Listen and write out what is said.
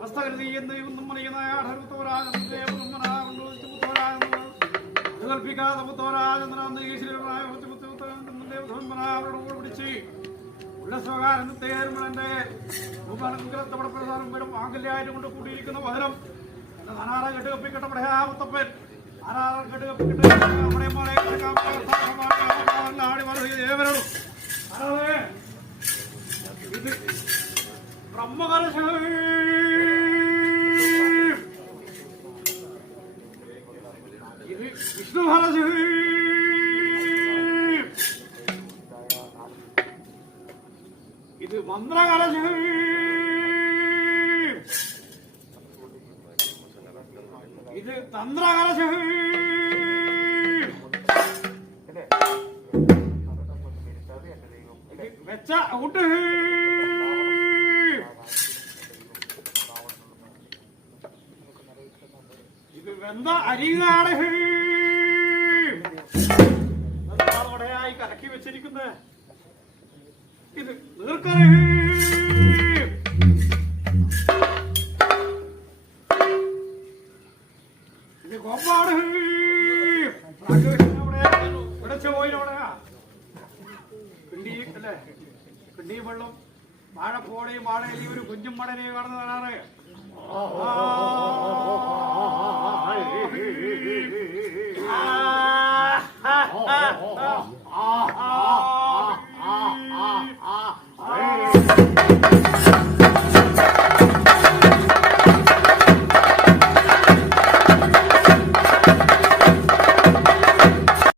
ഹസ്തകൃതി എന്ന് ഇന്നും മറിയുന്ന കൽപ്പിക്കാതെ പിടിച്ച് ഉള്ള സ്വകാരം തേരുമ്പളന്റെ ഉപനഗ്രത്തപടപ്രധാനം വരും. മാംഗല്യായിട്ട് കൊണ്ട് കൂടിയിരിക്കുന്ന വചനം ധാരാള കെട്ടുകപ്പിക്കട്ടെ പടയാ മുത്തപ്പൻ ധാരാളം കെട്ടുകപ്പിക്കട്ടെ ആടി ഏവരോടും ധാരാളേ ഇത് ബ്രഹ്മകലശം ഇത് വിഷ്ണുകലശം ഇത് മന്ത്രകലശം ഇത് തന്ത്രകലശം ഇത് വെച്ച ഔട്ട് ഇത് വെന്ത അരികാട് ായി കലക്കി വെച്ചിരിക്കുന്നത് ഇത് നീർക്കര ഇത് കോപ്പാട് ഇവിടെ പോയിലോടെയാ കിണ്ടി അല്ലേ? കിണ്ടി വെള്ളം. വാഴപ്പോടെയും വാഴയിലും ഒരു കുഞ്ഞും മടനെയും കടന്നു തരാറ് ആ.